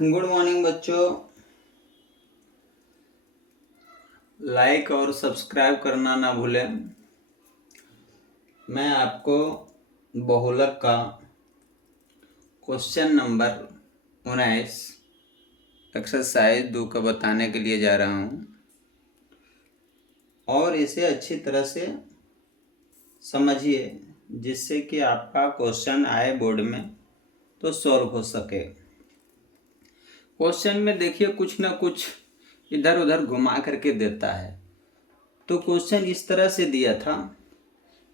Good morning बच्चों। Like और subscribe करना ना भूलें। मैं आपको बहुलक का क्वेश्चन नंबर 19 एक्सरसाइज 2 का बताने के लिए जा रहा हूँ और इसे अच्छी तरह से समझिए जिससे कि आपका क्वेश्चन आए बोर्ड में तो सॉल्व हो सके। क्वेश्चन में देखिए कुछ ना कुछ इधर उधर घुमा करके देता है। तो क्वेश्चन इस तरह से दिया था।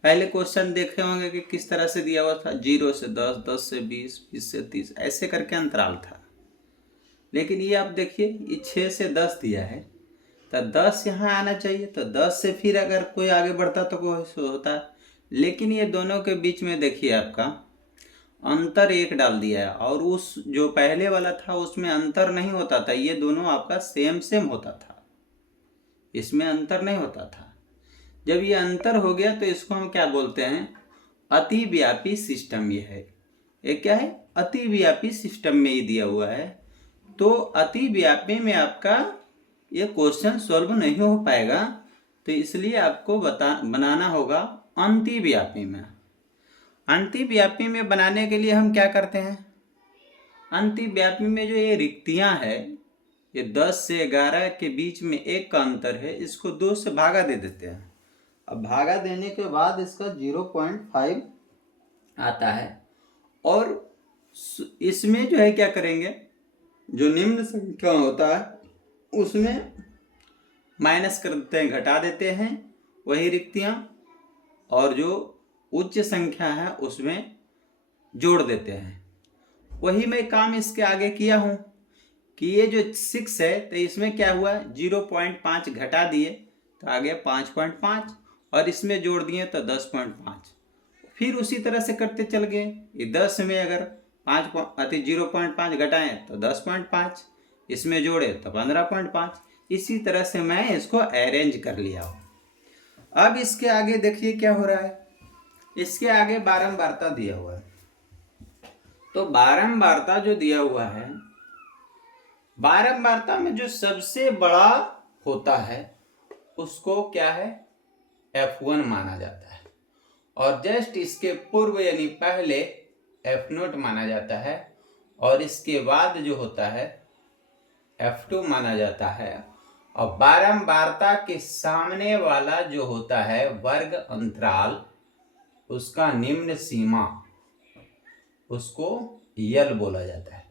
पहले क्वेश्चन देखे होंगे कि किस तरह से दिया हुआ था, 0 से 10, 10 से 20, 20 से 30 ऐसे करके अंतराल था। लेकिन ये आप देखिए ये 6 से 10 दिया है तो 10 यहाँ आना चाहिए, तो 10 से फिर अगर कोई आगे बढ़ता तो कोई होता। लेकिन ये दोनों के बीच में देखिए आपका अंतर 1 डाल दिया है और उस जो पहले वाला था उसमें अंतर नहीं होता था। ये दोनों आपका सेम सेम होता था, इसमें अंतर नहीं होता था। जब ये अंतर हो गया तो इसको हम क्या बोलते हैं, अतिव्यापी सिस्टम। ये है, ये क्या है, अतिव्यापी सिस्टम में ही दिया हुआ है। तो अतिव्यापी में आपका ये क्वेश्चन सॉल्व नहीं हो पाएगा, तो इसलिए आपको बनाना होगा अंतिव्यापी में। अंतिव्यापी में बनाने के लिए हम क्या करते हैं, अंतिव्यापी में जो ये रिक्तियां है, ये 10 से 11 के बीच में 1 का अंतर है, इसको 2 से भागा दे देते हैं। अब भागा देने के बाद इसका 0.5 आता है और इसमें जो है क्या करेंगे, जो निम्न संख्या होता है उसमें माइनस कर देते हैं, घटा देते हैं वही रिक्तियां, और जो उच्च संख्या है उसमें जोड़ देते हैं। वही मैं काम इसके आगे किया हूं कि ये जो 6 है तो इसमें क्या हुआ, 0.5 घटा दिए तो आ गया 5.5 और इसमें जोड़ दिए तो 10.5। फिर उसी तरह से करते चल गए। ये 10 में अगर 0.5 घटाएं तो 10.5, इसमें जोड़े तो 15.5। इसी तरह से मैं इसको अरेंज कर लिया हूँ। अब इसके आगे देखिए क्या हो रहा है, इसके आगे बारंबारता दिया हुआ है। तो बारंबारता जो दिया हुआ है, बारंबारता में जो सबसे बड़ा होता है उसको क्या है, F1 माना जाता है, और जस्ट इसके पूर्व यानी पहले F0 माना जाता है, और इसके बाद जो होता है F2 माना जाता है। और बारंबारता के सामने वाला जो होता है वर्ग अंतराल, उसका निम्न सीमा, उसको यल बोला जाता है।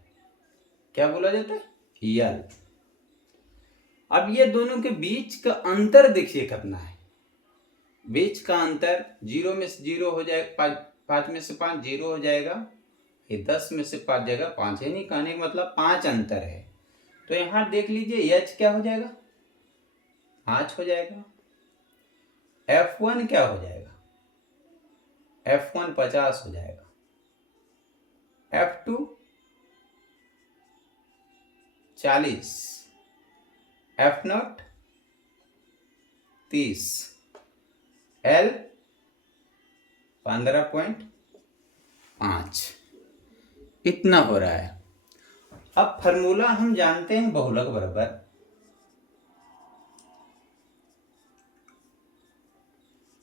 क्या बोला जाता है, यल। अब ये दोनों के बीच का अंतर देखिए कितना है। बीच का अंतर 0 में से 0 हो जाएगा, 5 में से 5 0 हो जाएगा, ये 10 में से 5 जाएगा 5 है, नहीं कहने का मतलब 5 अंतर है। तो यहां देख लीजिए h क्या हो जाएगा, 5 हो जाएगा। F1 क्या हो जाएगा, F1 50 हो जाएगा। F2 40, F0 30, L 15.5, इतना हो रहा है। अब फॉर्मूला हम जानते हैं, बहुलक बराबर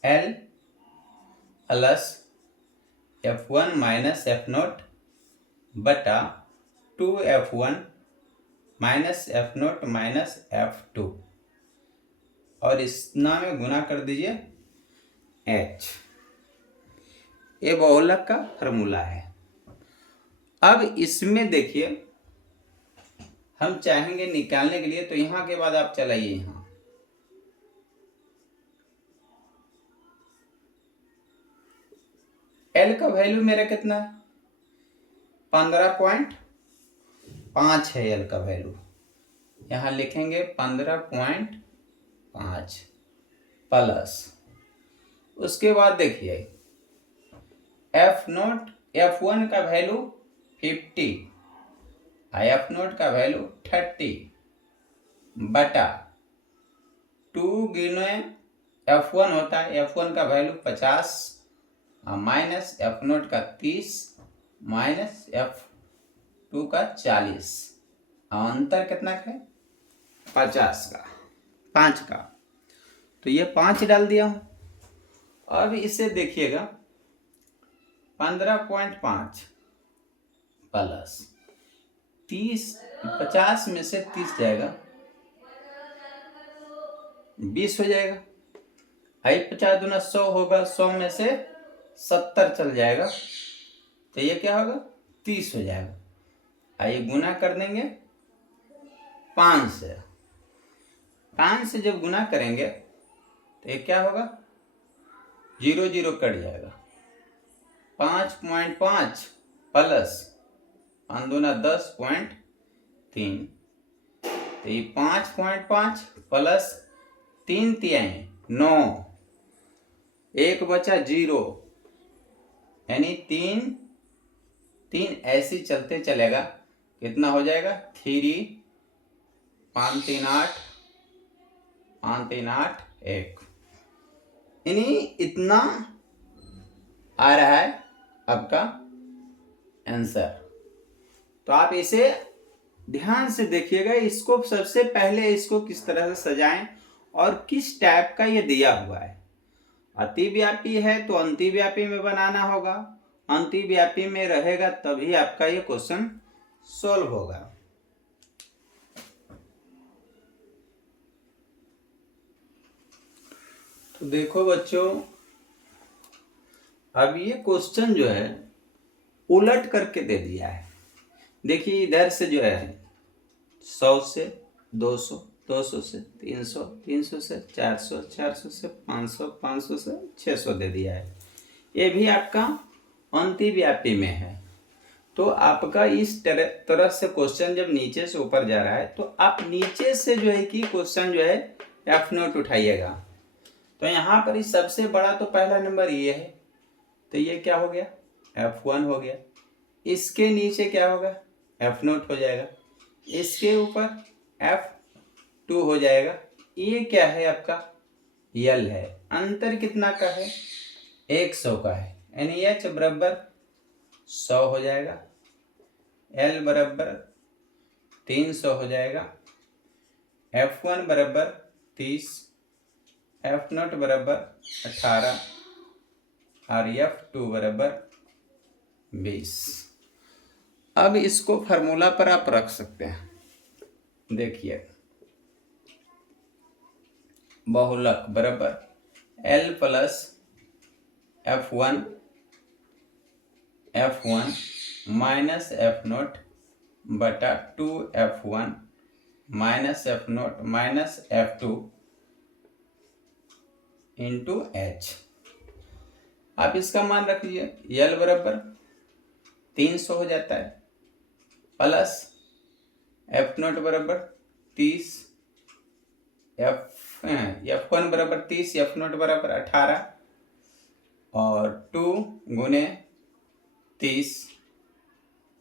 L plus F1 minus F0 बटा 2F1 minus F0 minus F2, और इस ना में गुना कर दीजिए H। ये बहुलक का फॉर्मूला है। अब इसमें देखिए हम चाहेंगे निकालने के लिए, तो यहां के बाद आप चलाइए, यहां L का वैल्यू मेरा कितना है, 15.5 है L का वैल्यू। यहां लिखेंगे 15.5 प्लस, उसके बाद देखिए F1 का वैल्यू 50, F0 का वैल्यू 30 बटा 2 गिने F1 होता है, F1 का वैल्यू 50 माइनस F0 का 30 माइनस F2 का 40, और अंतर कितना का है? 50 का, 5 का। तो ये 5 डाल दिया हूँ। अब इसे देखिएगा 15.5 प्लस 30, 50 में से 30 जाएगा 20 हो जाएगा। आई 50 दूना 100 होगा, 100 में से 70 चल जाएगा तो ये क्या होगा? 30 हो जाएगा। आइए गुना कर देंगे 5 से। 5 से जब गुना करेंगे तो ये क्या होगा? 0 0 कट जाएगा। 5.5 प्लस 5 दूना 10.3, तो ये 5.5 प्लस 3 तिहाई 9, 1 बचा 0, यानी 3 ऐसे चलते चलेगा। कितना हो जाएगा? 3 5 3 8, 5 3 8 1, यानी इतना आ रहा है आपका आंसर। तो आप इसे ध्यान से देखिएगा। इसको सबसे पहले इसको किस तरह से सजाएं और किस टाइप का ये दिया हुआ है। अतिव्यापी है तो अंतिव्यापी में बनाना होगा, अंतिव्यापी में रहेगा तभी आपका ये क्वेश्चन सॉल्व होगा। तो देखो बच्चों, अब ये क्वेश्चन जो है उलट करके दे दिया है। देखिए इधर से जो है 100 से 200, 200 से 300, 300 से 400, 400 से 500, 500 से 600 दे दिया है। ये भी आपका अंतिव्यापी में है। तो आपका इस तरह से क्वेश्चन जब नीचे से ऊपर जा रहा है तो आप नीचे से जो है कि क्वेश्चन जो है F0 उठाइएगा। तो यहाँ पर इस सबसे बड़ा तो पहला नंबर ये है, तो ये क्या हो गया? F1 हो गया। इसके नीचे क्या होगा? F0 हो जाएगा। इसके ऊपर F2 हो जाएगा। ये क्या है आपका? L है। अंतर कितना का है? 100 का है, यानी H बराबर 100 हो जाएगा, L बराबर 300 हो जाएगा, F1 बराबर 30, F0 बराबर 18 और F2 बराबर 20। अब इसको फार्मूला पर आप रख सकते हैं। देखिए बहुलक बराबर L plus F1 minus F0 बटा 2F1 minus F0 minus F2 into H। आप इसका मान रख लीजिए। L बराबर 300 हो जाता है प्लस F0 बराबर 30, F1 बराबर 30, F0 बराबर 18 और 2 गुने 30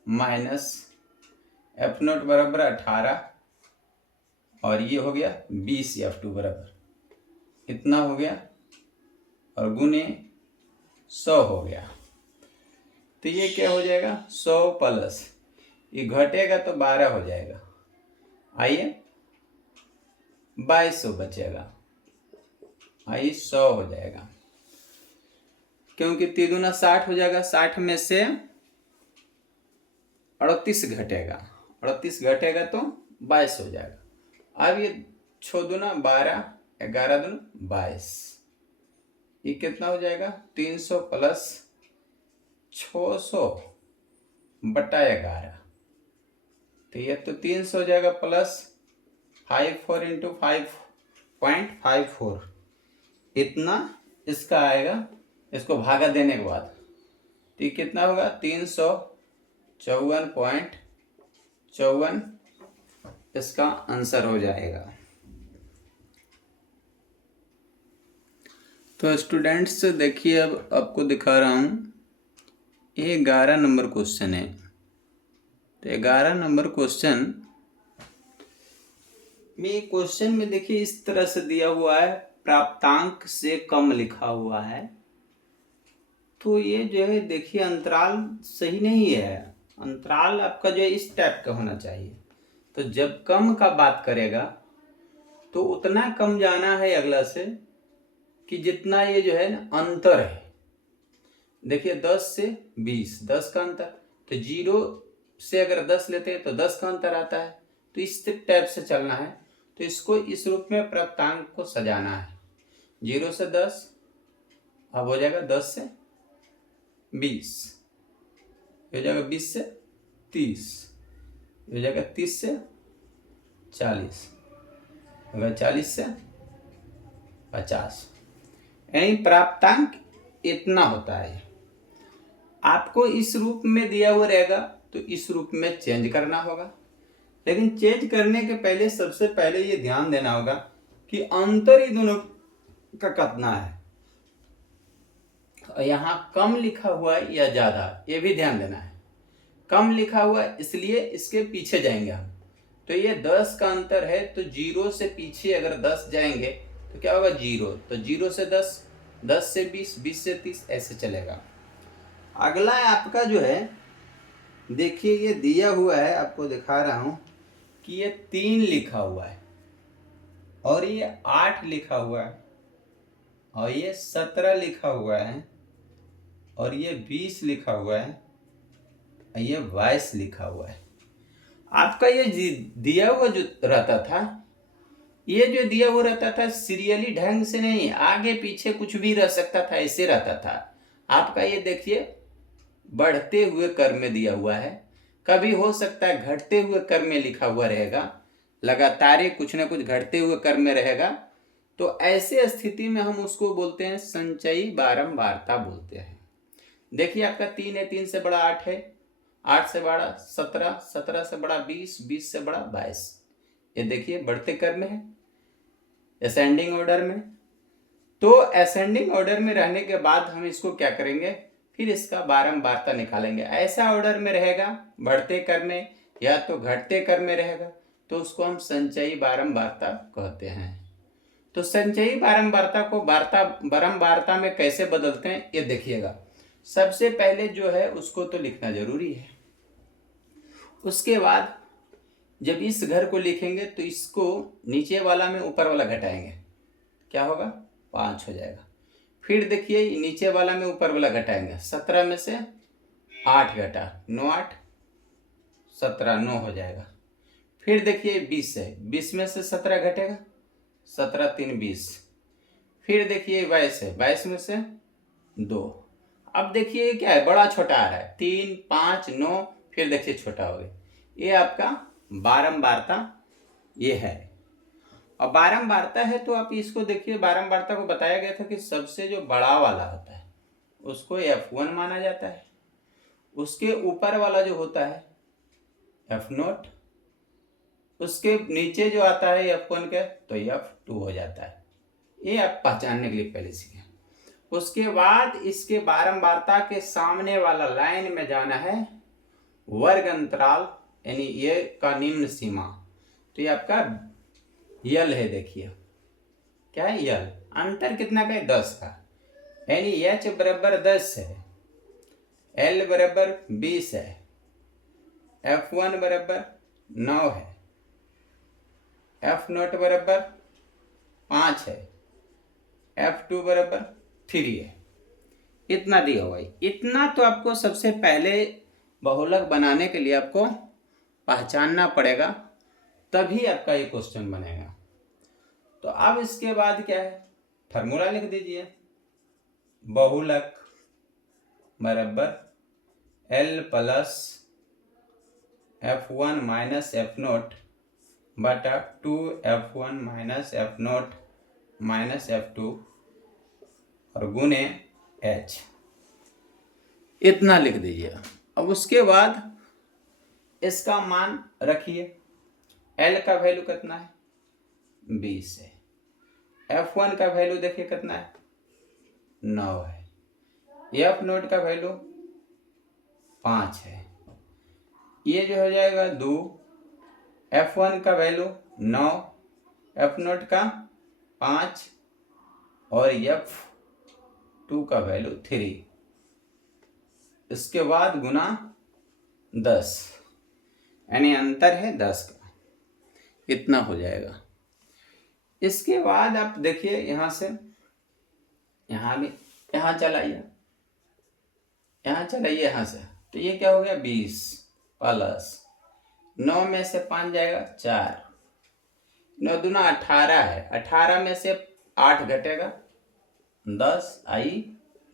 माइनस F0 बराबर 18 और ये हो गया 20, F2 बराबर इतना हो गया और गुने 100 हो गया। तो ये क्या हो जाएगा? 100 प्लस ये घटेगा तो 12 हो जाएगा। आइए 2200 बचेगा। आइए 100 हो जाएगा, क्योंकि 3 दूना 60 हो जाएगा। 60 में से 38 घटेगा, 38 घटेगा तो 22 हो जाएगा। अब ये 6 दूना 12, 11 दूना 22, ये कितना हो जाएगा? 300 प्लस 600 बटा 11, तो ये तो 300 हो जाएगा प्लस 54 इंटू 5.54 इतना इसका आएगा। इसको भागा देने के बाद तो ये कितना होगा? 354.54 इसका आंसर हो जाएगा। तो स्टूडेंट्स देखिए, अब आपको दिखा रहा हूँ, ये 11 नंबर क्वेश्चन है। तो 11 नंबर क्वेश्चन में देखिए इस तरह से दिया हुआ है, प्राप्तांक से कम लिखा हुआ है। तो ये जो है देखिए अंतराल सही नहीं है। अंतराल आपका जो है इस टाइप का होना चाहिए। तो जब कम का बात करेगा तो उतना कम जाना है अगला से कि जितना ये जो है ना अंतर है। देखिए 10 से 20, 10 का अंतर, तो 0 से अगर 10 लेते हैं तो 10 का अंतर आता है। तो इस टाइप से चलना है। तो इसको इस रूप में प्राप्तांक को सजाना है। 0 से 10, अब हो जाएगा 10 से 20, हो जाएगा 20 से 30, हो जाएगा 30 से 40, होगा 40 से 50। यानी प्राप्तांक इतना होता है। आपको इस रूप में दिया हुआ रहेगा तो इस रूप में चेंज करना होगा। लेकिन चेंज करने के पहले सबसे पहले ये ध्यान देना होगा कि अंतर इन दोनों का कितना है। और यहाँ कम लिखा हुआ है या ज्यादा, ये भी ध्यान देना है। कम लिखा हुआ है इसलिए इसके पीछे जाएंगे हम। तो ये 10 का अंतर है, तो 0 से पीछे अगर 10 जाएंगे तो क्या होगा 0। तो 0 से 10, 10 से 20, 20 से 30, ऐसे चलेगा। अगला आपका जो है, देखिए ये दिया हुआ है, आपको दिखा रहा हूं कि ये 3 लिखा हुआ है और ये 8 लिखा हुआ है और ये 17 लिखा हुआ है और ये 20 लिखा हुआ है और ये 22 लिखा हुआ है। आपका ये दिया हुआ जो रहता था, ये जो दिया हुआ रहता था सीरियली ढंग से नहीं, आगे पीछे कुछ भी रह सकता था, ऐसे रहता था। आपका ये देखिए बढ़ते हुए क्रम में दिया हुआ है। कभी हो सकता है घटते हुए क्रम में लिखा हुआ रहेगा, लगातार कुछ ना कुछ घटते हुए क्रम में रहेगा। तो ऐसे स्थिति में हम उसको बोलते हैं संचयी बारंबारता बोलते हैं। देखिए आपका 3 है, 3 से बड़ा 8 है, 8 से बड़ा 17, 17 से बड़ा 20, 20 से बड़ा 22। ये देखिए बढ़ते क्रम में है, असेंडिंग ऑर्डर में। तो असेंडिंग ऑर्डर में रहने के बाद हम इसको क्या करेंगे, फिर इसका बारंबारता निकालेंगे। ऐसा ऑर्डर में रहेगा बढ़ते क्रम में या तो घटते क्रम में रहेगा, तो उसको हम संचयी बारंबारता कहते हैं। तो संचयी बारंबारता को बारंबारता में कैसे बदलते हैं ये देखिएगा। सबसे पहले जो है उसको तो लिखना जरूरी है। उसके बाद जब इस घर को लिखेंगे तो इसको नीचे वाला में ऊपर वाला घटाएंगे, क्या होगा 5 हो जाएगा। फिर देखिए नीचे वाला में ऊपर वाला घटाएंगे, 17 में से 8 घटा, 9 8 17, 9 हो जाएगा। फिर देखिए 20 है, 20 में से 17 घटेगा, 17 3 20। फिर देखिए 22 है, 22 में से 2। अब देखिए क्या है, बड़ा छोटा आ रहा है, 3 5 9, फिर देखिए छोटा हो गया। ये आपका बारंबारता ये है। और बारंबारता है तो आप इसको देखिए, बारंबारता को बताया गया था कि सबसे जो बड़ा वाला होता है उसको F1 माना जाता है, उसके ऊपर वाला जो होता है F0, उसके नीचे जो आता है F1 के तो F2 हो जाता है। ये आप पहचानने के लिए पहले सीखें। उसके बाद इसके बारंबारता के सामने वाला लाइन में जाना है वर्ग अंतराल, यानी ये का निम्न सीमा। तो ये आपका यल है। देखिए क्या है यल, अंतर कितना का है 10 का, यानी H बराबर 10 है, L बराबर 20 है, F1 बराबर 9 है, F0 बराबर 5 है, F2 बराबर 3 है। इतना दिया हुआ है। इतना तो आपको सबसे पहले बहुलक बनाने के लिए आपको पहचानना पड़ेगा, तभी आपका ये क्वेश्चन बनेगा। तो अब इसके बाद क्या है, फार्मूला लिख दीजिए। बहुलक बराबर L plus F1 minus F0 बटा 2F1 minus F0 minus F2 और गुने H, इतना लिख दीजिए। अब उसके बाद इसका मान रखिए। L का वैल्यू कितना है 20 है, F1 का वैल्यू देखिए कितना है 9 है, F0 का वैल्यू 5 है, ये जो हो जाएगा 2, F1 का वैल्यू 9, F0 का 5 और F2 का वैल्यू 3। इसके बाद गुना 10, यानी अंतर है 10 का। इतना हो जाएगा। इसके बाद आप देखिए यहाँ से यहाँ भी यहाँ चलाइए, यहाँ चलाइए यहाँ से, तो ये क्या हो गया 20 प्लस 9 में से 5 जाएगा 4, 9 दूना 18 है, 18 में से 8 घटेगा 10 आई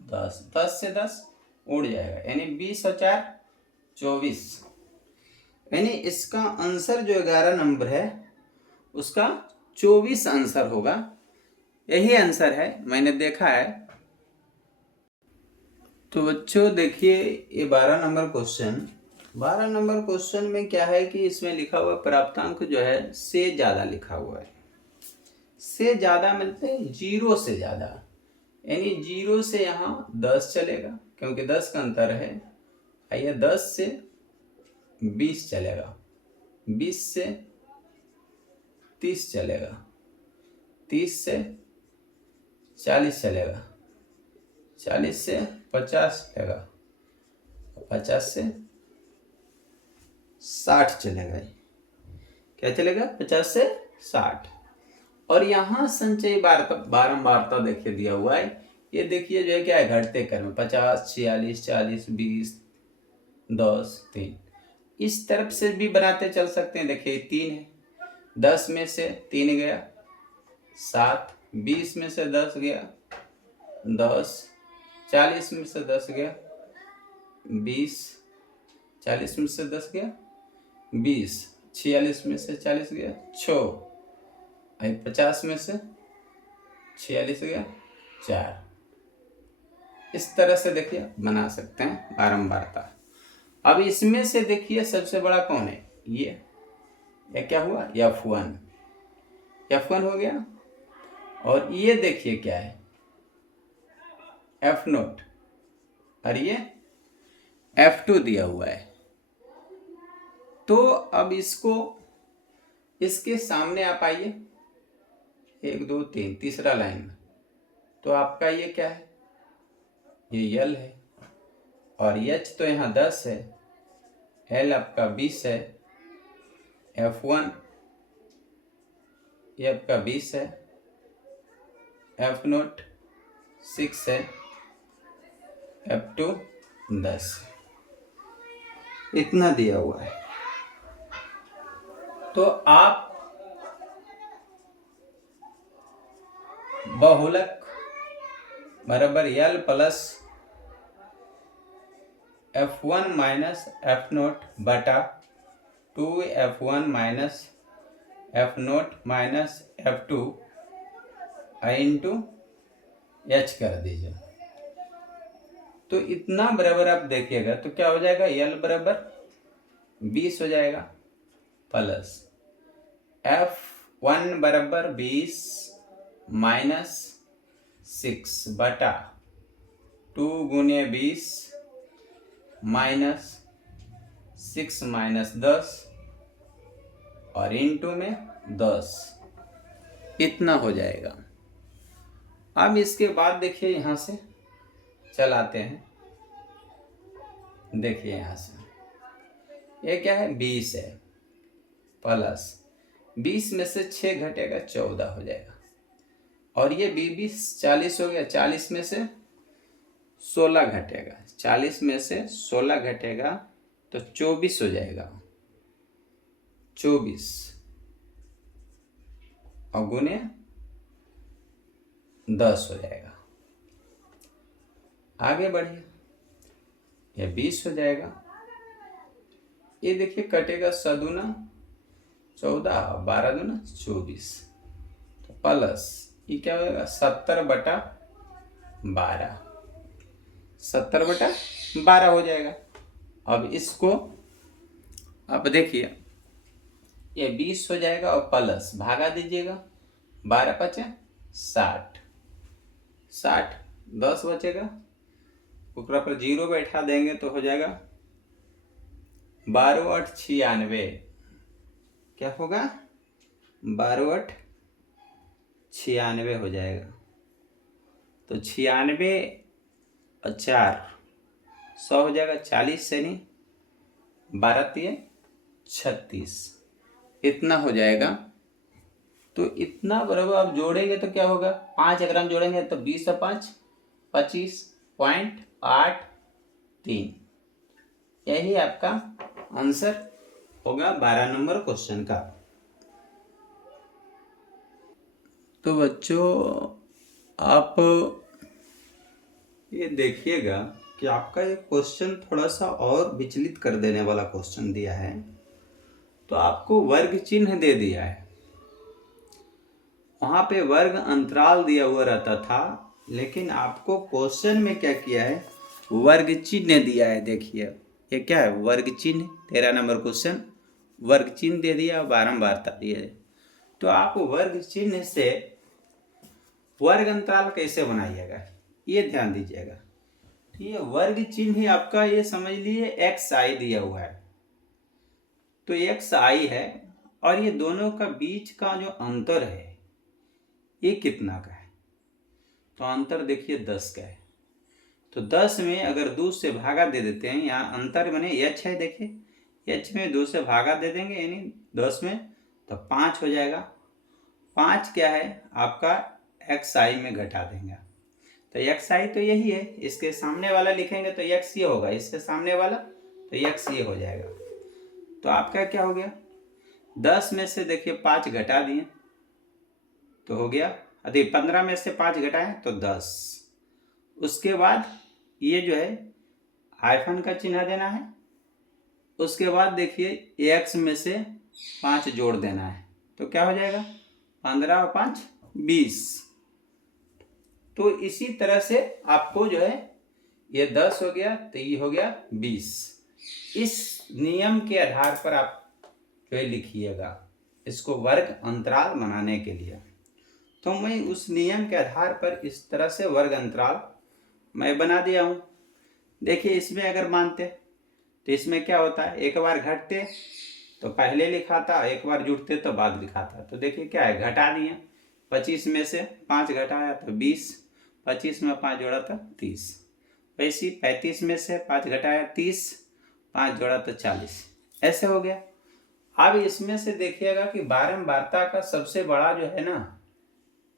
10, 10 से 10 उड़ जाएगा, यानी 20 और 4 24। यानी इसका आंसर जो 11 नंबर है उसका 24 आंसर होगा। यही आंसर है, मैंने देखा है। तो बच्चों देखिए ये 12 नंबर क्वेश्चन, 12 नंबर क्वेश्चन में क्या है कि इसमें लिखा हुआ प्राप्तांक जो है से ज़्यादा लिखा हुआ है। से ज़्यादा मतलब 0 से ज़्यादा, यानी 0 से यहाँ 10 चलेगा क्योंकि 10 का अंतर है। आइए 10 से 20 चलेगा, 20 से 30 चलेगा, 30 से 40 चलेगा, 40 से 50 चलेगा, 50 से 60 चलेगा। क्या चलेगा 50 से 60। और यहाँ संचयी बारंबारता देखिए दिया हुआ है, ये देखिए जो है क्या है घटते क्रम 50 46 40 20 10 3, इस तरफ से भी बनाते चल सकते हैं। देखिए 3 है, 10 में से 3 गया 7, 20 में से 10 गया 10, 40 में से 10 गया 20, 40 में से 10 गया 20, 46 में से 40 गया 6, 50 में से 46 गया 4। इस तरह से देखिए बना सकते हैं बारंबारता। अब इसमें से देखिए सबसे बड़ा कौन है, ये क्या हुआ F1, F1 हो गया। और ये देखिए क्या है F0, और ये F2 दिया हुआ है। तो अब इसको इसके सामने आप आइए, 1 2 3 तीसरा लाइन में, तो आपका ये क्या है, ये L है, और H तो यहाँ 10 है, L आपका 20 है, F1 ये आपका 20 है, F0 6 है, F2 10, इतना दिया हुआ है। तो आप बहुलक बराबर L plus F1 minus F0 बटा 2F1 minus F0 minus F2 into H कर दीजिए। तो इतना बराबर आप देखिएगा तो क्या हो जाएगा, L बराबर 20 हो जाएगा, प्लस F1 बराबर 20 माइनस 6 बटा 2 गुने 20 माइनस 6 माइनस 10 और इंटू में 10, इतना हो जाएगा। अब इसके बाद देखिए यहाँ से चलाते हैं, देखिए यहाँ से ये क्या है 20 है, प्लस 20 में से 6 घटेगा 14 हो जाएगा, और ये 20 40 हो गया, 40 में से 16 घटेगा, 40 में से 16 घटेगा तो 24 हो जाएगा, 24 और गुने 10 हो जाएगा। आगे बढ़िए, ये 20 हो जाएगा, ये देखिए कटेगा 7 दूना 14, 12 दूना 24, तो प्लस ये क्या हो जाएगा 70 बटा 12, 70 बटा 12 हो जाएगा। अब इसको अब देखिए ये 20 हो जाएगा और प्लस भागा दीजिएगा, 12 पचे 60, 60 10 बचेगा, ऊपर पर 0 बैठा देंगे तो हो जाएगा 12 8 96, क्या होगा 12 8 96 हो जाएगा। तो 96 और 4 100 हो जाएगा, 40 से नहीं 12 3 36, इतना हो जाएगा तो इतना बराबर आप जोड़ेंगे तो क्या होगा, 5 अगर हम जोड़ेंगे तो 20 और 5 25.83। यही आपका आंसर होगा 12 नंबर क्वेश्चन का। तो बच्चों आप ये देखिएगा कि आपका ये क्वेश्चन थोड़ा सा और विचलित कर देने वाला क्वेश्चन दिया है। तो आपको वर्ग चिन्ह दे दिया है, वहां पे वर्ग अंतराल दिया हुआ रहता था, लेकिन आपको क्वेश्चन में क्या किया है, वर्ग चिन्ह दिया है। देखिए ये क्या है, वर्ग चिन्ह। 13 नंबर क्वेश्चन वर्ग चिन्ह दे दिया, बारंबारता दिए। तो आप वर्ग चिन्ह से वर्ग अंतराल कैसे बनाइएगा, ये ध्यान दीजिएगा। ये वर्ग चिन्ह ही आपका, ये समझ लिए एक्स आई दिया हुआ है, तो एक्स आई है, और ये दोनों का बीच का जो अंतर है ये कितना का है, तो अंतर देखिए 10 का है। तो 10 में अगर 2 से भागा दे देते हैं, यहाँ अंतर बने एच है, देखिए एच में 2 से भागा दे देंगे यानी 10 में, तो 5 हो जाएगा। 5 क्या है आपका, एक्स आई में घटा देंगे, तो एक्स आई तो यही है, इसके सामने वाला लिखेंगे तो एक्स ये होगा, इसके सामने वाला तो एक्स ये हो जाएगा। तो आपका क्या हो गया, 10 में से देखिए 5 घटा दिए तो हो गया, अरे 15 में से 5 घटाएं तो 10। उसके बाद ये जो है हाइफन का चिन्ह देना है। उसके बाद देखिए एक्स में से 5 जोड़ देना है, तो क्या हो जाएगा, 15 और 5 20। तो इसी तरह से आपको जो है ये 10 हो गया तो ये हो गया 20। इस नियम के आधार पर आप जो है लिखिएगा इसको वर्ग अंतराल बनाने के लिए। तो मैं उस नियम के आधार पर इस तरह से वर्ग अंतराल मैं बना दिया हूँ। देखिए इसमें अगर मानते तो इसमें क्या होता है, एक बार घटते तो पहले लिखा था, एक बार जुड़ते तो बाद लिखा था। तो देखिए क्या है, घटा दिए, 25 में से 5 घटाया तो 20, 25 में 5 जोड़ा तो 30। वैसे 35 में से 5 घटाया 30, 5 जोड़ा तो 40, ऐसे हो गया। अब इसमें से देखिएगा कि बारंबारता का सबसे बड़ा जो है ना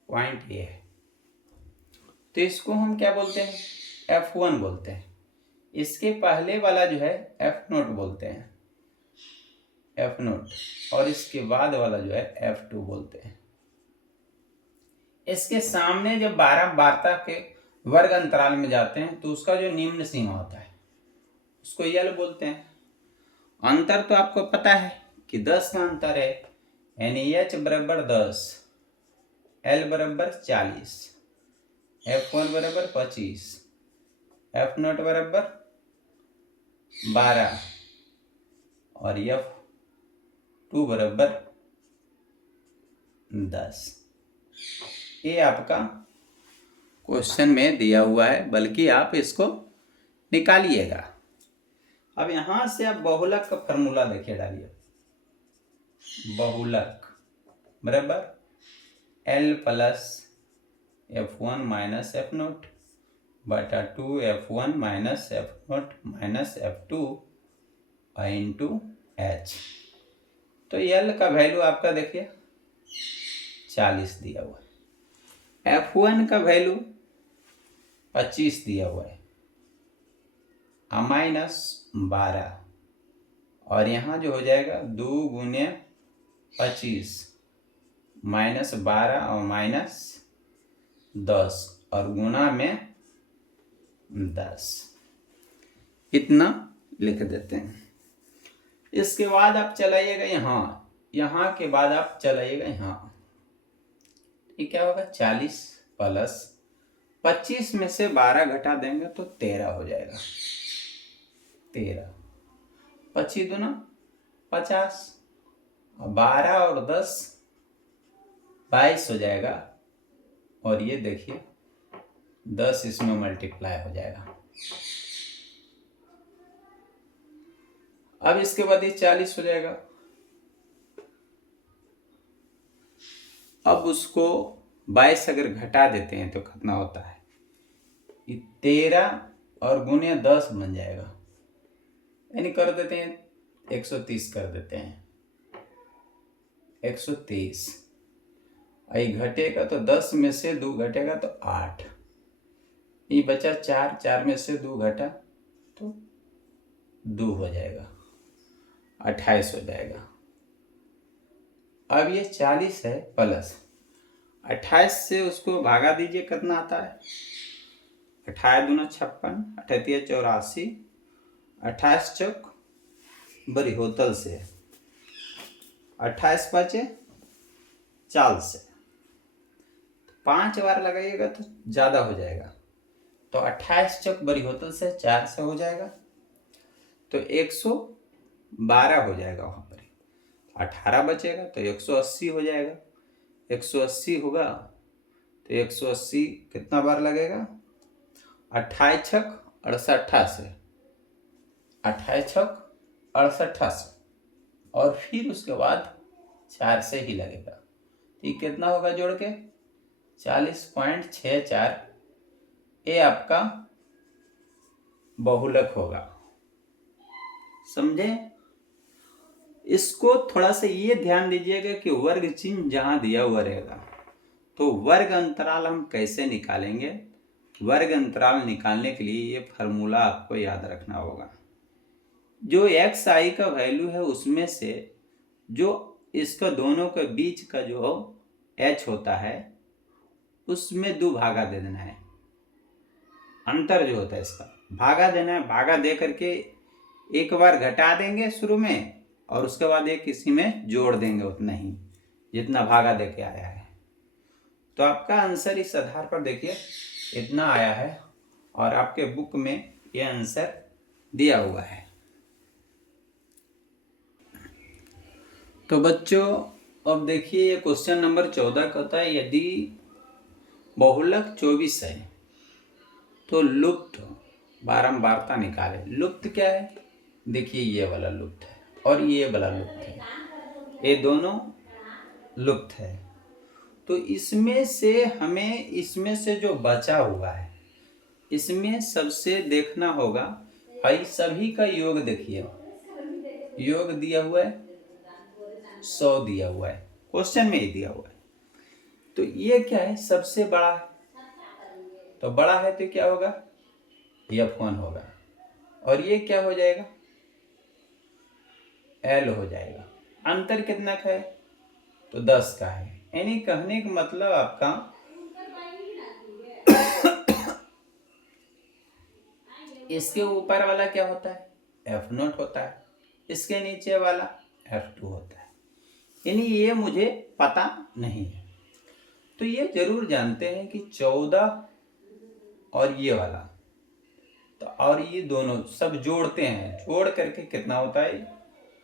पॉइंट ये है, तो इसको हम क्या बोलते हैं, F1 बोलते हैं। इसके पहले वाला जो है F0 बोलते हैं, F0, और इसके बाद वाला जो है F2 बोलते हैं। इसके सामने जब बारंबारता के वर्ग अंतराल में जाते हैं तो उसका जो निम्न सीमा होता है उसको यल बोलते हैं। अंतर तो आपको पता है कि 10 का अंतर है, यानी H बराबर 10, L बराबर 40, F1 बराबर 25, F0 बराबर 12 और F2 बराबर 10। ये आपका क्वेश्चन में दिया हुआ है, बल्कि आप इसको निकालिएगा। अब यहां से आप बहुलक का फॉर्मूला देखिए, डालिए बहुलक बराबर L plus F1 minus F0 बटा 2F1 minus F0 minus F2 into H। तो L का वैल्यू आपका देखिए 40 दिया हुआ है, F1 का वैल्यू 25 दिया हुआ है, माइनस 12, और यहाँ जो हो जाएगा 2 गुने 25 माइनस 12 और माइनस 10 और गुना में 10, इतना लिख देते हैं। इसके बाद आप चलाइएगा यहाँ, यहाँ के बाद आप चलाइएगा यहाँ, ये क्या होगा 40 प्लस 25 में से 12 घटा देंगे तो 13 हो जाएगा, 13, 25 दूना 50, 12 और 10 22 हो जाएगा, और ये देखिए 10 इसमें मल्टीप्लाई हो जाएगा। अब इसके बाद ये 40 हो जाएगा। अब उसको 22 अगर घटा देते हैं तो कितना होता है, 13 और गुने 10 बन जाएगा, यानी कर देते हैं 130 कर देते हैं, 123। आई घटेगा तो 10 में से 2 घटेगा तो 8, ये बचा 4, 4 में से 2 घटा तो 2 हो जाएगा, 28 हो जाएगा। अब ये 40 है प्लस 28 से उसको भागा दीजिए, कितना आता है? 28 दूना 56, 38 84, 28 चौक बड़ी होतल से 28 बचे 40 से 5 बार लगाइएगा तो ज़्यादा हो जाएगा। तो 28 चौक बड़ी होतल से 4 से हो जाएगा तो 112 हो जाएगा। वहाँ पर 18 बचेगा तो 180 हो जाएगा। 180 होगा तो 180 कितना बार लगेगा? 28 छक 68 से, 28 छक 68 से, और फिर उसके बाद 4 से ही लगेगा। तो ये कितना होगा जोड़ के? 40.64। ये आपका बहुलक होगा। समझे? इसको थोड़ा सा ये ध्यान दीजिएगा कि वर्ग चिन्ह जहां दिया हुआ रहेगा तो वर्ग अंतराल हम कैसे निकालेंगे। वर्ग अंतराल निकालने के लिए ये फार्मूला आपको याद रखना होगा। जो एक्स आई का वैल्यू है उसमें से जो इसका दोनों के बीच का जो एच होता है उसमें 2 भागा दे देना है। अंतर जो होता है इसका भागा देना है। भागा दे करके एक बार घटा देंगे शुरू में और उसके बाद एक इसी में जोड़ देंगे उतना ही जितना भागा दे के आया है। तो आपका आंसर इस आधार पर देखिए इतना आया है और आपके बुक में ये आंसर दिया हुआ है। तो बच्चों अब देखिए ये क्वेश्चन नंबर 14 का होता है, यदि बहुलक 24 है तो लुप्त बारंबारता निकाले। लुप्त क्या है? देखिए ये वाला लुप्त है और ये वाला लुप्त है, ये दोनों लुप्त है। तो इसमें से हमें इसमें से जो बचा हुआ है इसमें सबसे देखना होगा। भाई सभी का योग देखिए, योग दिया हुआ है 100 दिया हुआ है, क्वेश्चन में ही दिया हुआ है। तो ये क्या है? सबसे बड़ा है। तो बड़ा है तो क्या होगा? F1 होगा। और ये क्या हो जाएगा? L हो जाएगा। अंतर कितना का है? तो 10 का है। यानी कहने का मतलब आपका इसके ऊपर वाला क्या होता है? F0 होता है, इसके नीचे वाला F2 होता है। यानी ये मुझे पता नहीं है। तो ये जरूर जानते हैं कि 14 और ये वाला तो और ये दोनों सब जोड़ते हैं, जोड़ करके कितना होता है?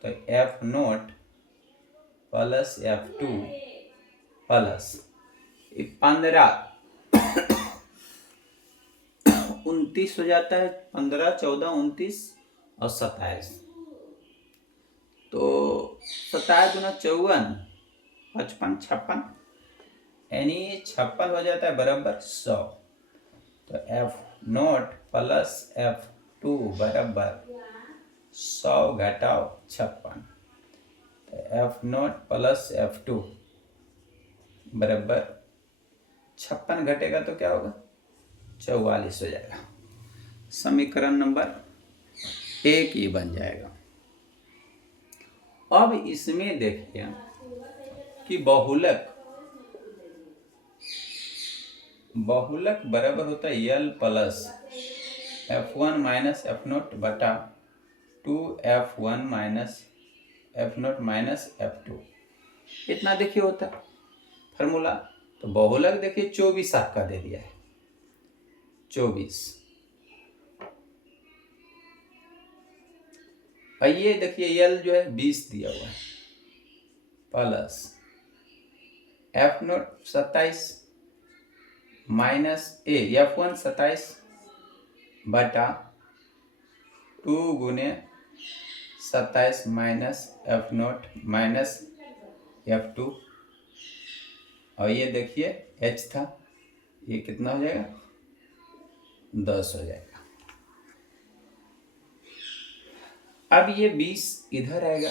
तो F0 प्लस F2 प्लस 15 29 हो जाता है। 15 14 29 और 27। तो 27 गुना 54 55 56, यानी 56 हो जाता है बराबर 100। तो F0 प्लस F2 बराबर 100 घटाओ 56। तो F0 प्लस F2 बराबर 56 घटेगा तो क्या होगा? 44 हो जाएगा। समीकरण नंबर 1 ही बन जाएगा। अब इसमें देखिए कि बहुलक बराबर होता है L plus F1 minus F0 बटा 2F1 minus F0 minus F2। इतना देखिए होता है फार्मूला। तो बहुलक देखिए 24 आपका दे दिया है, 24। और ये देखिए L जो है 20 दिया हुआ है प्लस F0 27 माइनस F1 27 बटा 2 गुने 27 माइनस F0 माइनस F2। और ये देखिए H था, ये कितना हो जाएगा? 10 हो जाएगा। अब ये 20 इधर आएगा,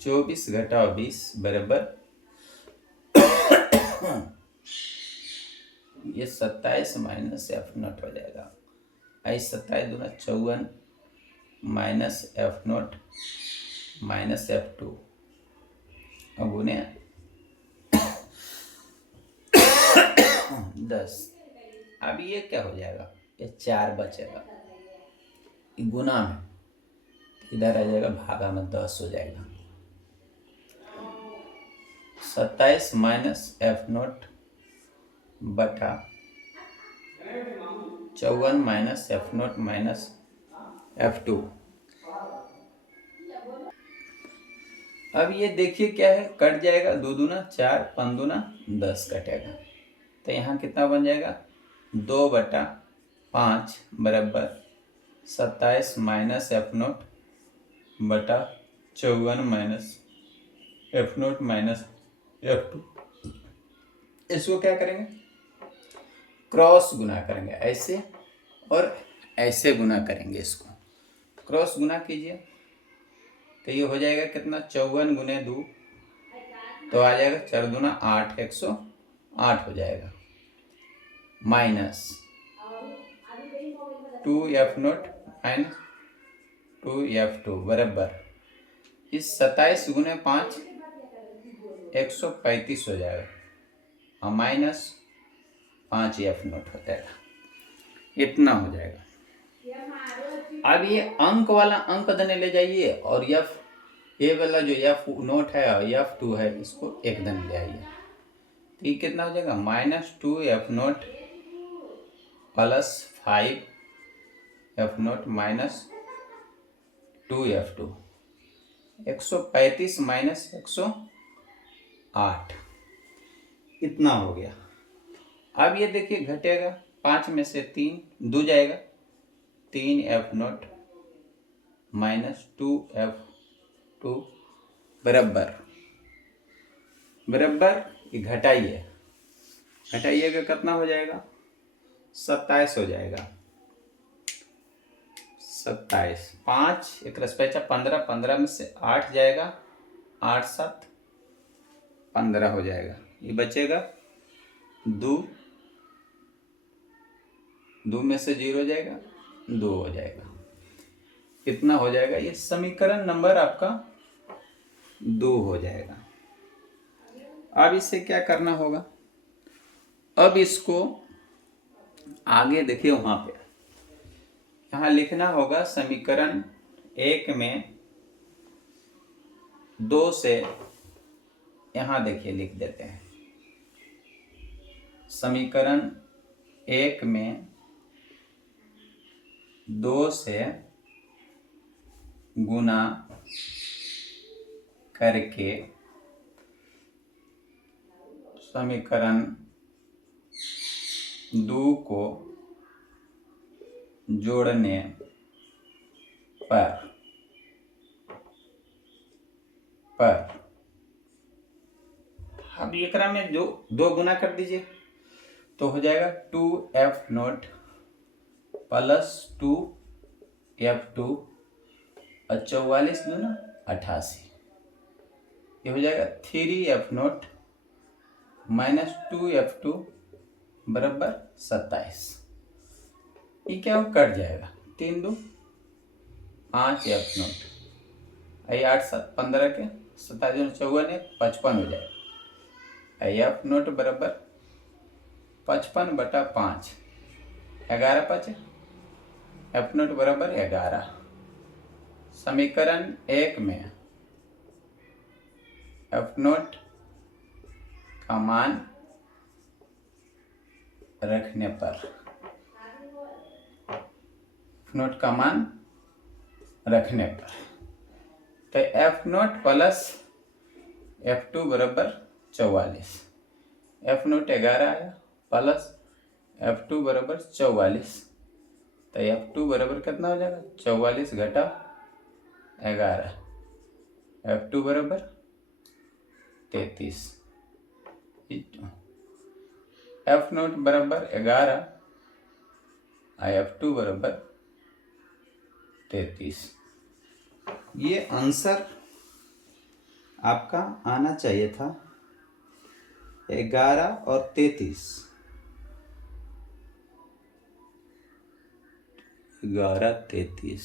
24 घटाओ 20 बराबर ये 27 माइनस F0 हो जाएगा। आई 27 दूना 54 माइनस F0 माइनस F2 और गुने 10। अब ये क्या हो जाएगा, ये 4 बचेगा, गुना में इधर आ जाएगा, भागा में 10 हो जाएगा। 27 माइनस F0 बटा 54 माइनस F0 माइनस F2। अब ये देखिए क्या है, कट जाएगा, 2 दूना 4, 5 दूना 10 कटेगा, तो यहाँ कितना बन जाएगा, 2/5 बराबर 27 माइनस F0 बटा 54 माइनस F0 माइनस F2। इसको क्या करेंगे, क्रॉस गुना करेंगे, ऐसे और ऐसे गुना करेंगे। इसको क्रॉस गुना कीजिए तो ये हो जाएगा कितना, 54 गुने 2 तो आ जाएगा 4 दूना 8, 108 हो जाएगा, माइनस 2F0 माइनस 2F2 बराबर इस 27 गुने 5 135 हो जाएगा और माइनस 5F0 हो जाएगा, इतना हो जाएगा। अब ये अंक वाला अंक देने ले जाइए और ये वाला जो F0 है और F2 है इसको एक दिन ले आइए, तो ये कितना हो जाएगा, -2F0 plus 5F0 minus 2F2, 135 minus 108, इतना हो गया। अब ये देखिए घटेगा, 5 में से 3 2 जाएगा, 3F0 माइनस 2F2 बराबर ये घटाइएगा कितना हो जाएगा, 27 हो जाएगा। 27, 5 एक रस 15, 15 में से 8 जाएगा, 8 7 15 हो जाएगा, ये बचेगा 2 में से 0 जाएगा, 2 हो जाएगा, कितना हो जाएगा, ये समीकरण नंबर आपका 2 हो जाएगा। अब इसे क्या करना होगा, अब इसको आगे देखिए वहां पे यहाँ लिखना होगा, समीकरण 1 में 2 से, यहाँ देखिए लिख देते हैं, समीकरण 1 में 2 से गुना करके समीकरण 2 को जोड़ने पर अब एकरा में जो 2 गुना कर दीजिए तो हो जाएगा 2F0 प्लस 2F2 और 44 दूना 88, ये हो जाएगा 3F0 माइनस 2F2 बराबर 27। ये क्या हो, कट जाएगा, 3 2 5F0, 8 7 15 के 27 54 55 हो जाएगा, F0 बराबर 55/5, 11 5 F0 बराबर 11। समीकरण 1 में F0 का मान रखने पर, F0 का मान रखने पर, तो F0 प्लस F2 बराबर 44, F0 11 आया प्लस F2 बराबर 44, तो F2 बराबर कितना हो जाएगा, 44 घटा 11, F2 बराबर 33, F0 बराबर 11 F2 बराबर 33। ये आंसर आपका आना चाहिए था 11 और 33, 11 33,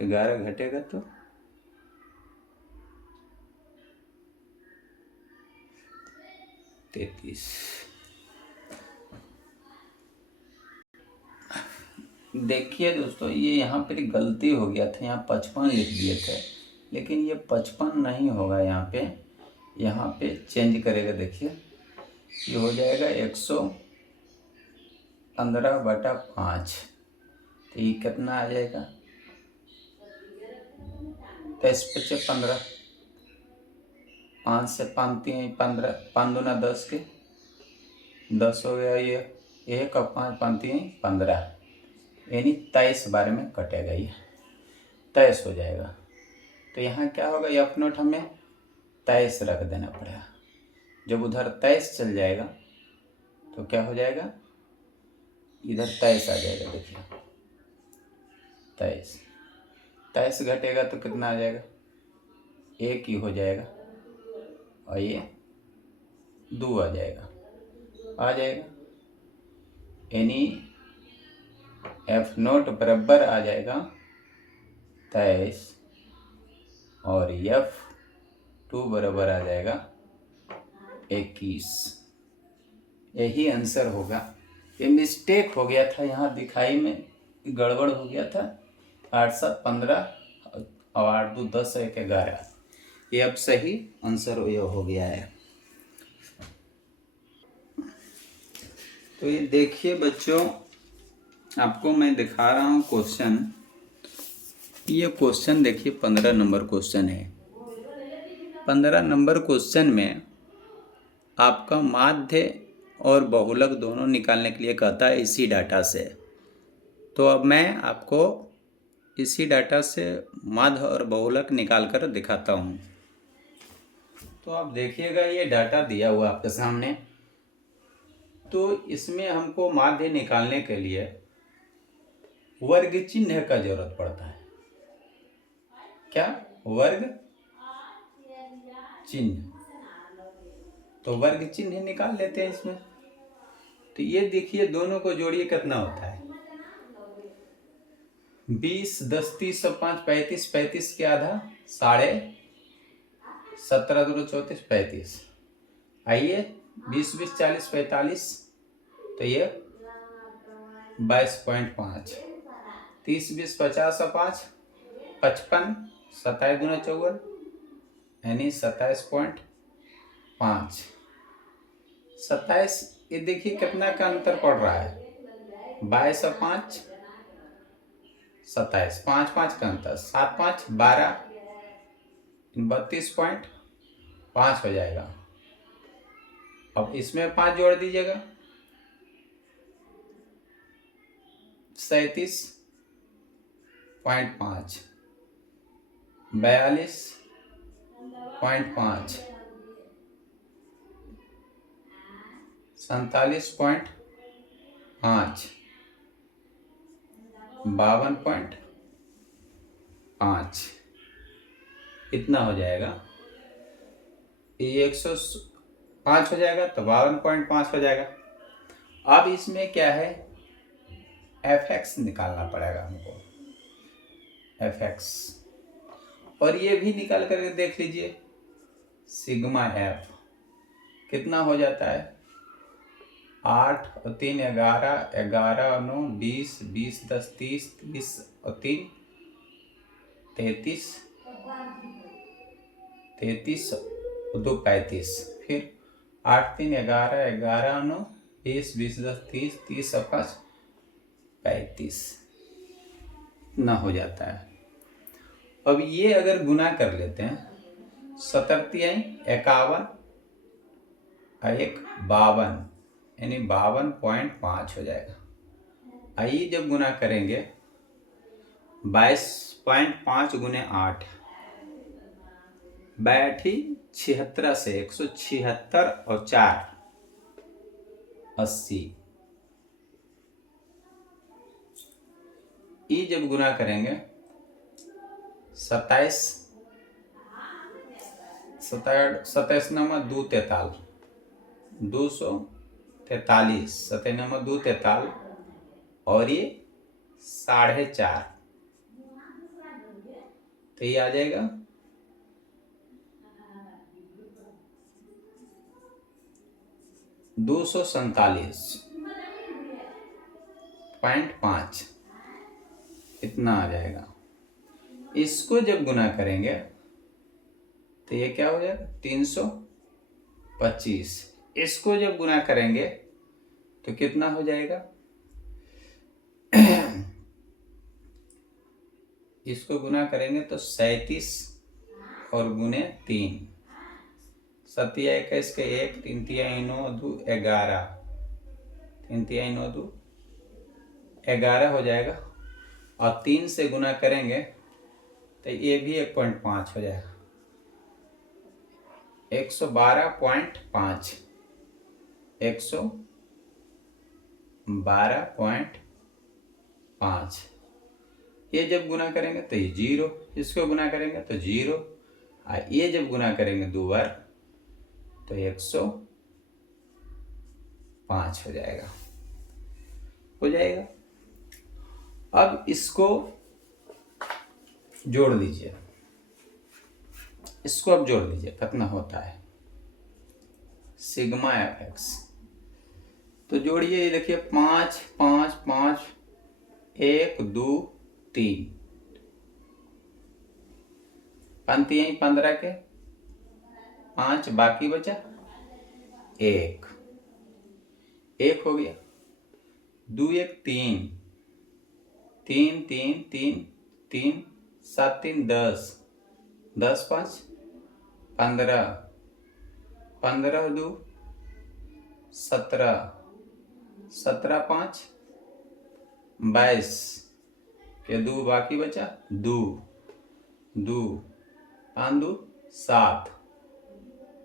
11 घटेगा तो 33। देखिए दोस्तों, ये यहाँ पे गलती हो गया था, यहाँ 55 लिख दिए थे, लेकिन ये 55 नहीं होगा। यहाँ पे चेंज करेगा। देखिए ये हो जाएगा 115/5। तो ये कितना आ जाएगा? 23 × 5 = 15, 5 से 5 3 15, 5 दूना 10 के 10 हो गया। ये 1 और 5 5 3 15, यानी 23 बार में कटेगा। ये 23 हो जाएगा। तो यहाँ क्या होगा, एफ नोट हमें 23 रख देना पड़ेगा। जब उधर 23 चल जाएगा तो क्या हो जाएगा, इधर 23 आ जाएगा। देखिए 23 घटेगा तो कितना आ जाएगा, 1 ही हो जाएगा, और ये 2 आ जाएगा। यानी एफ नोट बराबर आ जाएगा 23 और एफ 2 बराबर आ जाएगा 21। यही आंसर होगा। ये मिस्टेक हो गया था, यहाँ दिखाई में गड़बड़ हो गया था। 8 7 15 और 8 2 10 1 11, ये अब सही आंसर ये हो गया है। तो ये देखिए बच्चों, आपको मैं दिखा रहा हूँ क्वेश्चन। ये क्वेश्चन देखिए 15 नंबर क्वेश्चन है। 15 नंबर क्वेश्चन में आपका माध्य और बहुलक दोनों निकालने के लिए कहता है इसी डाटा से। तो अब मैं आपको इसी डाटा से माध्य और बहुलक निकाल कर दिखाता हूँ। तो आप देखिएगा, ये डाटा दिया हुआ आपके सामने। तो इसमें हमको माध्य निकालने के लिए वर्ग चिन्ह का जरूरत पड़ता है। क्या? वर्ग चिन्ह। तो वर्ग चिन्ह निकाल लेते हैं इसमें। तो ये देखिए, दोनों को जोड़िए, कितना होता है 20 10 30 5 35, 35 के आधा 17.5, 17 2 34 35। आइए 20 20 40 45, तो ये 22.5। 30 20 50 और 5 55, 27 दूना 54, यानी 27.5। 27, ये देखिए कितना का अंतर पड़ रहा है, 22 और 5 27, 5 5 का अंतर, 7 5 12, 32.5 हो जाएगा। अब इसमें 5 जोड़ दीजिएगा, 37.5, 42.5, 47.5, 52.5, इतना हो जाएगा। ये 105 हो जाएगा, तो 52.5 हो जाएगा। अब इसमें क्या है, fx निकालना पड़ेगा हमको, fx। और ये भी निकाल करके देख लीजिए, सिग्मा f कितना हो जाता है, 8 और 3 11, 11 और 9 20, 20 10 30, 30 और 3 33, 33 और 2 35, फिर 8 3 11, 11 और 9 20, 20 10 30, 30 और 5 35 ना हो जाता है। अब ये अगर गुना कर लेते हैं, 17 51 और 1 52, यानी 52.5 हो जाएगा। आइए जब गुना करेंगे, 22.5 गुने 8, 76 से 176 और 4 80। ये जब गुना करेंगे, 27 नमा 2 43, 243, 7 43 और ये 4.5, तो ये आ जाएगा 247.5, इतना आ जाएगा। इसको जब गुना करेंगे तो ये क्या हो जाएगा 325। इसको जब गुना करेंगे तो कितना हो जाएगा इसको गुना करेंगे तो 37 और गुने 3, 7 या 21 के 1, 3 तिहाई 9 2 11, 3 तिहाई 9 2 11 हो जाएगा। और 3 से गुना करेंगे तो ये भी 1.5 हो जाएगा, 112.5, 112.5। ये जब गुना करेंगे तो ये 0, इसको गुना करेंगे तो 0, और ये जब गुना करेंगे 2 बार तो 105 हो जाएगा, अब इसको जोड़ लीजिए, इसको अब जोड़ लीजिए, कितना होता है सिग्मा fx। तो जोड़िए, ये देखिए 5 5 5, 1 2 3, 5 यही 15 के 5, बाकी बचा 1 हो गया। 2 1 3, 3 3 3 3, 7 3 10, 10 5 15, 15 2 17, 17 5 22 के 2 बाकी बचा 2 2, 5 2 7,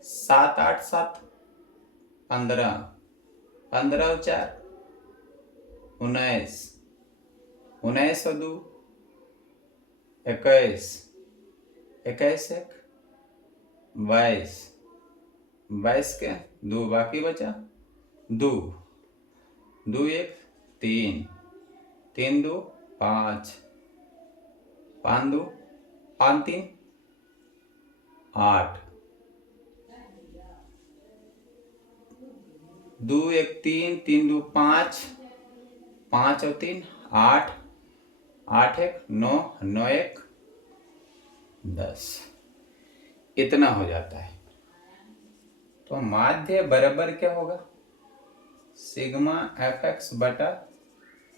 7 8 7 15, 15 4 19, 19 और 2 21, 21 1 22, 22 के 2 बाकी बचा 2 2 1 3, 3 2 5, 5 2 5 3 8, 2 1 3, 3 2 5, 5 और 3 8, 8 1 9, 9 1 10, इतना हो जाता है। तो माध्य बराबर क्या होगा सिग्मा fx बटा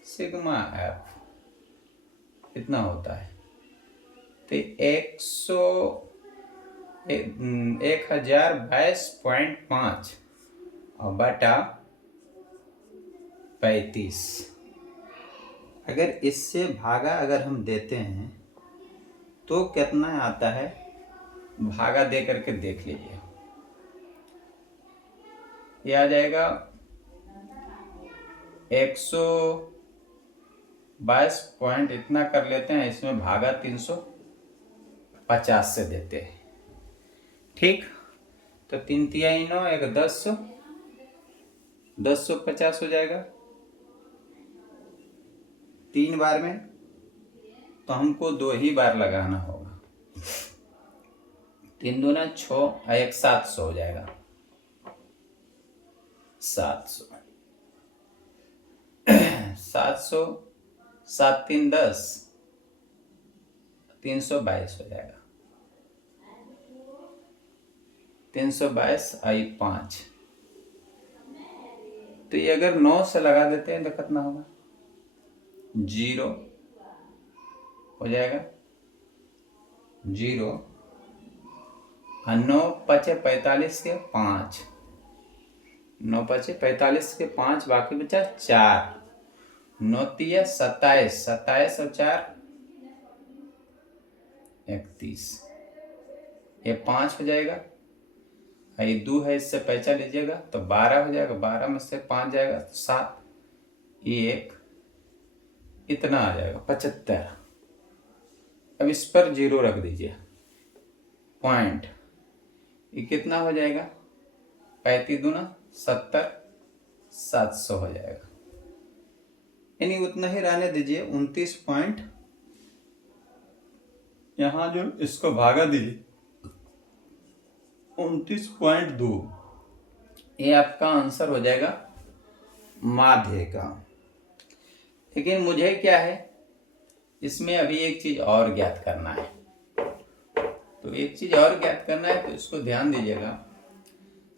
सिग्मा f, इतना होता है। तो 1022.5 और बटा 35, अगर इससे भागा अगर हम देते हैं तो कितना आता है, भागा दे करके देख लीजिए। ये आ जाएगा 122 पॉइंट इतना कर लेते हैं, इसमें भागा 350 से देते हैं, ठीक। तो 3 तिहाई 9, 1 10, 1050 हो जाएगा 3 बार में, तो हमको 2 ही बार लगाना होगा। 3 दूना 6 और 1 700 हो जाएगा, 700 700, 7 3 10, 322 हो जाएगा, 322 आई 5। तो ये अगर 9 से लगा देते हैं तो कितना होगा 0 हो जाएगा, 0 और 9 5 45 के 5, 9 5 45 के 5 बाकी बचा 4, 9 तिया 27, 27 और 4 31, ये 5 हो जाएगा, ये 2 है, इससे पैसा लीजिएगा तो 12 हो जाएगा, 12 में से 5 जाएगा तो 7, ये 1, इतना आ जाएगा 75। अब इस पर 0 रख दीजिए, पॉइंट, ये कितना हो जाएगा 35 दूना 70,700 हो जाएगा। यानी उतना ही रहने दीजिए। 29 पॉइंट, यहाँ जो इसको भागा दीजिए 29.2, ये आपका आंसर हो जाएगा माध्य का। लेकिन मुझे क्या है, इसमें अभी एक चीज और ज्ञात करना है। तो एक चीज और ज्ञात करना है, तो इसको ध्यान दीजिएगा।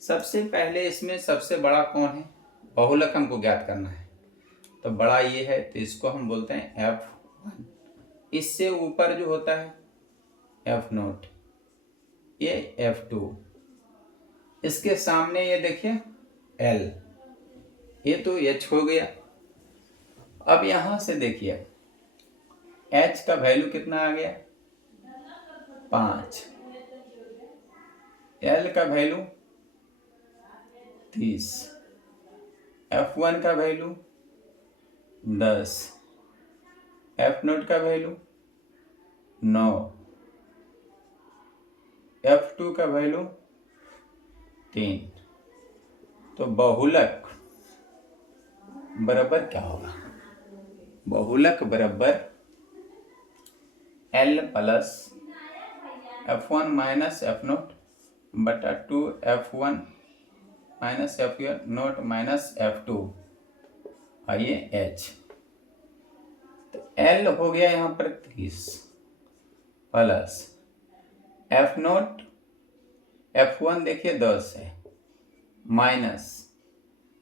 सबसे पहले इसमें सबसे बड़ा कौन है, बहुलक हमको ज्ञात करना है। तो बड़ा ये है, तो इसको हम बोलते हैं F1। इससे ऊपर जो होता है F0, ये F2। इसके सामने ये देखिए L, ये तो H हो गया। अब यहां से देखिए H का वैल्यू कितना आ गया, 5। L का वैल्यू 30, F1 का वैल्यू 10, F0 का वैल्यू 9, F2 का वैल्यू 3। तो बहुलक बराबर क्या होगा, बहुलक बराबर L plus F1 minus F0 बटा 2 F1 minus F0 minus F2, आइए H। तो L हो गया यहाँ पर 30 प्लस F0, F1 देखिए 10 है, माइनस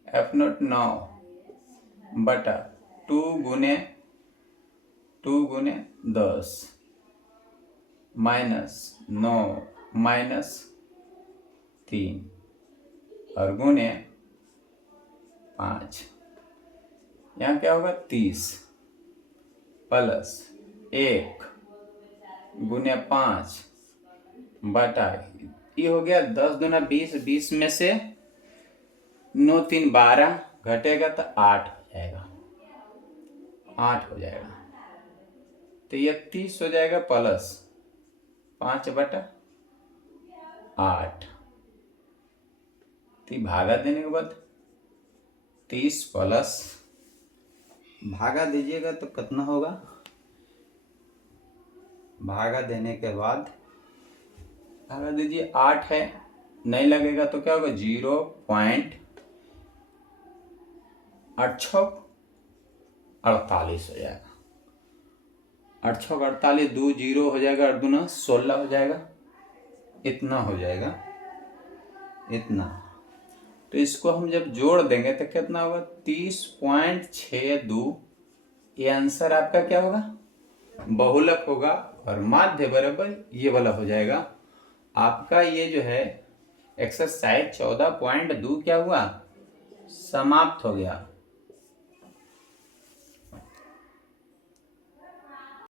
F0 9 बटा 2 गुने 10 माइनस 9 माइनस 3 और गुने 5। यहाँ क्या होगा 30 प्लस 1 गुने 5 बटा, ये हो गया 10 दूना 20, 20 में से 9 3 12 घटेगा तो 8 हो जाएगा, 8 हो जाएगा। तो ये 30 हो जाएगा प्लस 5 बटा 8। तो भागा देने के बाद 30 प्लस भागा दीजिएगा तो कितना होगा, भागा देने के बाद भागा दीजिए 8 है, नहीं लगेगा तो क्या होगा 0.48 हो जाएगा। 8 2 0 हो जाएगा, 8 दूना 16 हो जाएगा, इतना हो जाएगा, इतना। तो इसको हम जब जोड़ देंगे तो कितना होगा 30.62। ये आंसर आपका क्या होगा, बहुलक होगा। और माध्य बराबर ये वाला हो जाएगा आपका। ये जो है एक्सरसाइज 14.2 क्या हुआ, समाप्त हो गया।